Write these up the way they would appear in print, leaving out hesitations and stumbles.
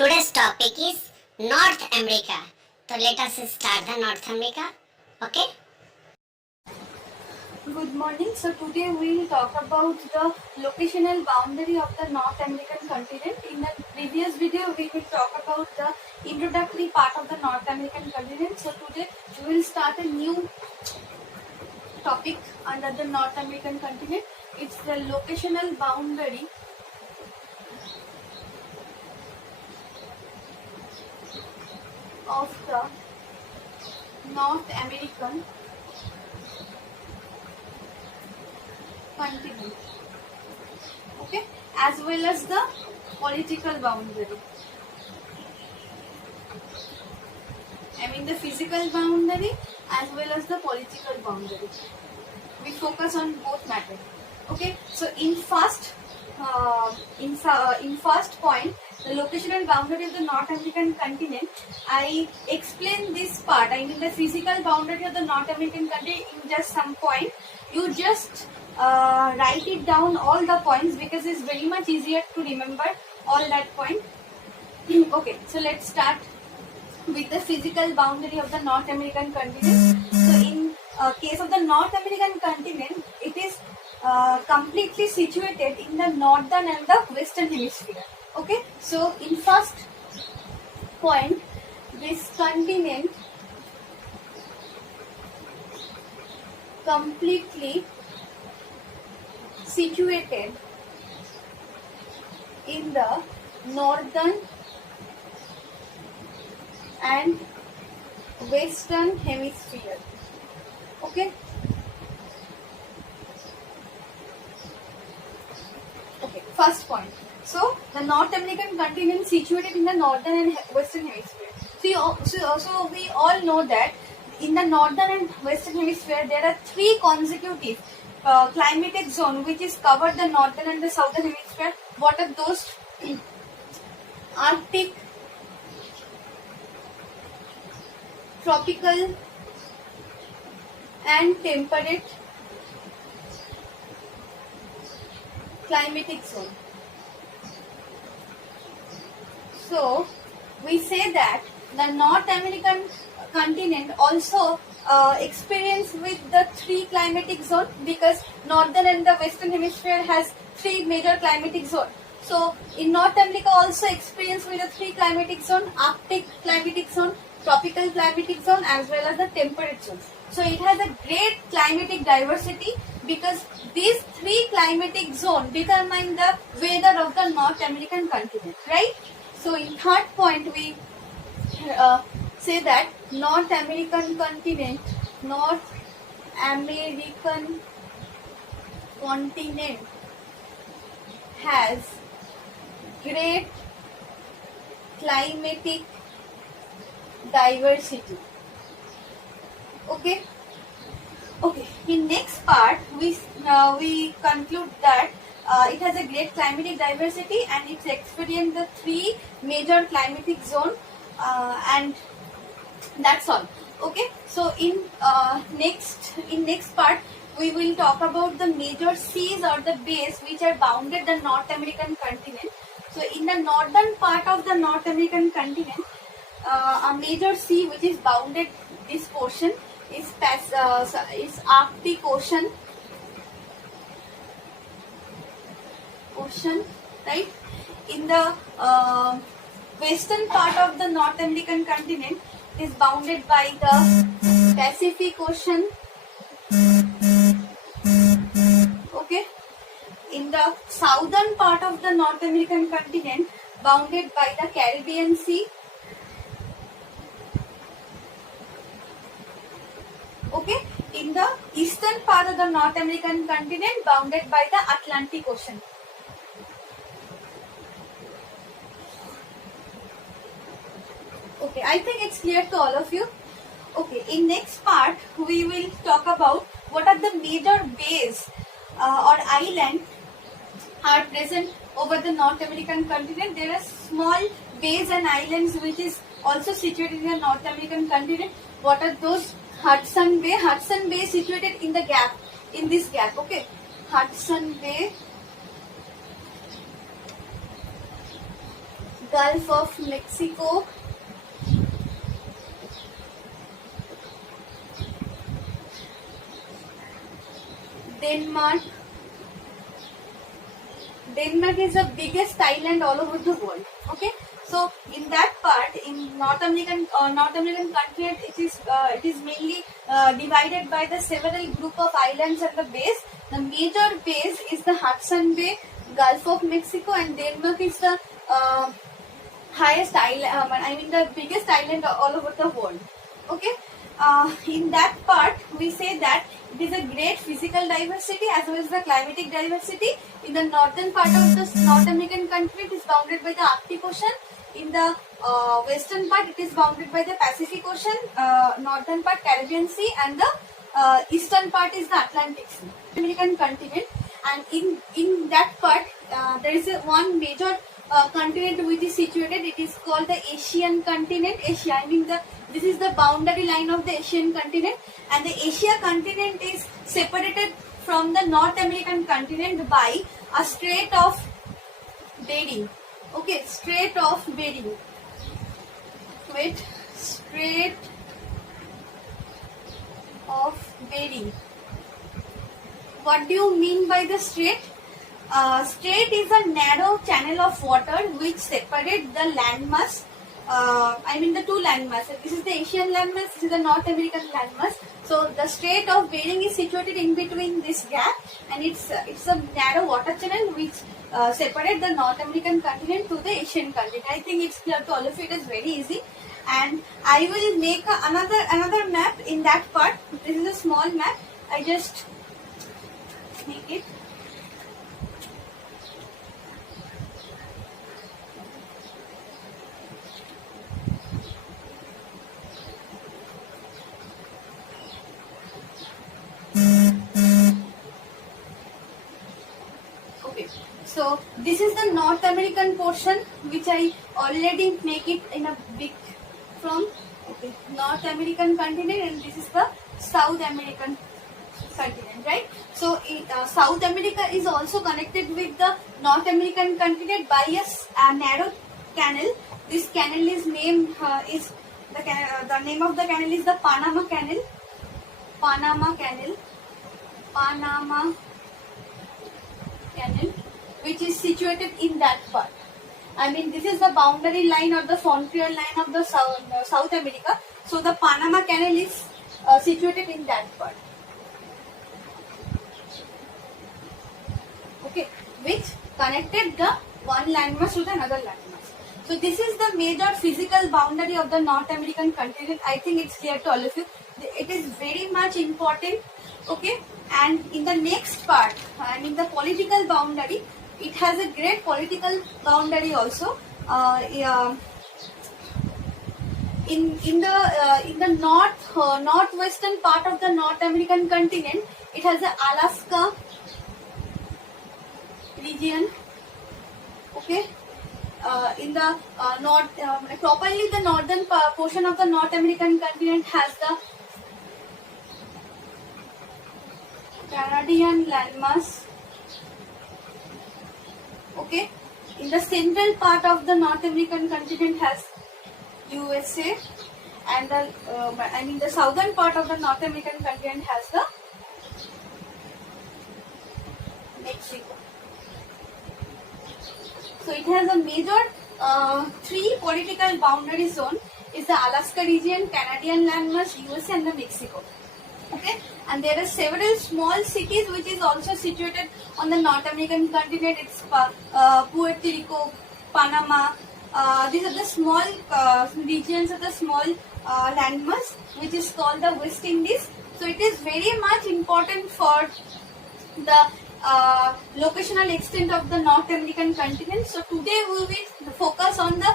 Today's topic is North America. So let us start the North America. Okay. Good morning. So today we will talk about the locational boundary of the North American continent. In the previous video, we will talk about the introductory part of the North American continent. So today we will start a new topic under the North American continent. It's the locational boundary of the North American continent, okay, as well as the political boundary. I mean the physical boundary as well as the political boundary. We focus on both matters. Okay, so in first point, the locational boundary of the North American continent, I explain this part. I mean the physical boundary of the North American country in just some point. You just write it down all the points because it's very much easier to remember all that point. Okay, so let's start with the physical boundary of the North American continent. So in case of the North American continent, it is completely situated in the northern and the western hemisphere. Okay, so in first point, this continent completely situated in the northern and western hemisphere. Okay. Okay, first point. So the North American continent situated in the northern and western hemisphere. So we all know that in the northern and western hemisphere there are three consecutive climatic zone which is covered the northern and the southern hemisphere. What are those? Arctic, tropical and temperate climatic zone. So we say that the North American continent also experience with the three climatic zone because northern and the western hemisphere has three major climatic zone. So in North America also experience with the three climatic zone: Arctic climatic zone, tropical climatic zone as well as the temperate zone. So it has a great climatic diversity because these three climatic zones determine the weather of the North American continent, right? So in third point we say that North American continent has great climatic diversity. Okay. Okay. In next part, we conclude that it has a great climatic diversity and it's experienced the three major climatic zone, and that's all. Okay. So in next part we will talk about the major seas or the bays which are bounded the North American continent. So in the northern part of the North American continent, a major sea which is bounded this portion is Arctic Ocean, right? In the western part of the North American continent is bounded by the Pacific Ocean. Okay. In the southern part of the North American continent bounded by the Caribbean Sea. Okay, in the eastern part of the North American continent bounded by the Atlantic Ocean. Okay, I think it's clear to all of you. Okay, in next part we will talk about what are the major bays or islands are present over the North American continent. There are small bays and islands which is also situated in the North American continent. What are those? Hudson Bay situated in the gap, in this gap. Okay, Hudson Bay Gulf of Mexico, Denmark. Denmark is the biggest island all over the world. Okay, so in that part, in North American continent, it is mainly divided by the several group of islands and the bays. The major bays is the Hudson Bay, Gulf of Mexico, and Denmark is the highest island. I mean the biggest island all over the world. Okay. In that part, we say that it is a great physical diversity as well as the climatic diversity. In the northern part of the North American country, it is bounded by the Arctic Ocean. In the western part, it is bounded by the Pacific Ocean. Northern part, Caribbean Sea, and the eastern part is the Atlantic Sea. American continent, and in that part, there is one major continent which is situated. It is called the Asian continent. Asia, I mean this is the boundary line of the Asian continent, and the Asia continent is separated from the North American continent by a Strait of Bering. Okay, Strait of Bering. Wait, Strait of Bering. What do you mean by the strait? Strait is a narrow channel of water which separates the landmass. I mean the two landmasses. This is the Asian landmass, this is the North American landmass. So the Strait of Bering is situated in between this gap, and it's a narrow water channel which separates the North American continent to the Asian continent. I think it's clear to all of you. It is very easy, and I will make another map in that part. This is a small map. I just make it. Okay, so this is the North American portion which I already make it in a big from North American continent, and this is the South American continent, right? So South America is also connected with the North American continent by a narrow canal. This canal is named the name of the canal is the Panama Canal. Panama Canal, which is situated in that part. I mean, this is the boundary line or the frontier line of the South America. So the Panama Canal is situated in that part. Okay, which connected the one landmass to the another landmass. So this is the major physical boundary of the North American continent. I think it's clear to all of you. It is very much important. Okay, and in the next part, and in the political boundary, it has a great political boundary also. In the northwestern part of the North American continent, it has the Alaska region. Okay, in the properly the northern portion of the North American continent has the Canadian landmass. Okay, in the central part of the North American continent has USA, and the southern part of the North American continent has the Mexico. So it has a major three political boundary zone is the Alaska region, Canadian landmass, USA, and the Mexico. Okay, and there are several small cities which is also situated on the North American continent. It's Puerto Rico, Panama. These are the small regions of the small landmass which is called the West Indies. So it is very much important for the locational extent of the North American continent. So today we will focus on the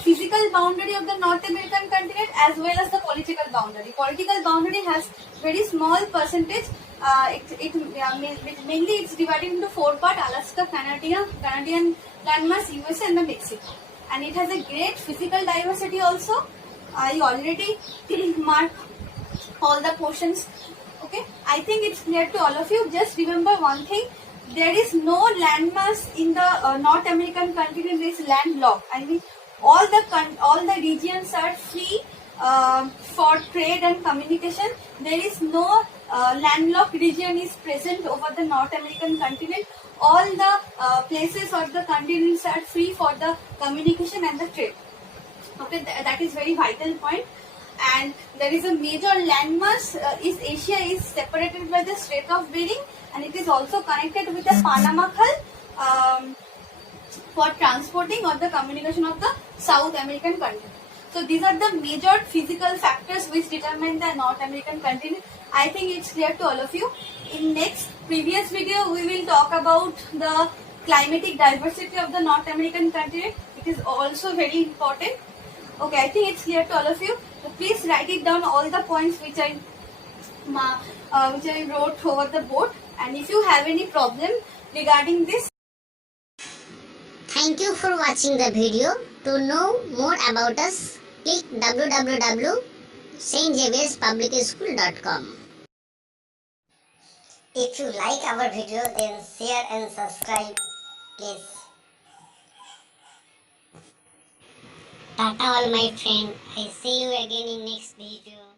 physical boundary of the North American continent as well as the political boundary. Political boundary has very small percentage. Mainly it's divided into four parts: Alaska, Canadian landmass, USA, and the Mexico. And it has a great physical diversity also. I already marked all the portions. Okay, I think it's clear to all of you. Just remember one thing: there is no landmass in the North American continent is landlocked. I mean, all the regions are free for trade and communication. There is no landlocked region is present over the North American continent. All the places or the continents are free for the communication and the trade. Okay, that is very vital point. And there is a major landmass. Is Asia is separated by the Strait of Bering, and it is also connected with the Panama Canal for transporting or the communication of the South American continent. So these are the major physical factors which determine the North American continent. I think it's clear to all of you. In next previous video, we will talk about the climatic diversity of the North American continent. It is also very important. Okay, I think it's clear to all of you. So please write it down, all the points which I wrote over the board. And if you have any problem regarding this, Thank you for watching the video. To know more about us, click www.stxavierspublicschool.com. If you like our video, then share and subscribe, please. Tata all my friend. I see you again in next video.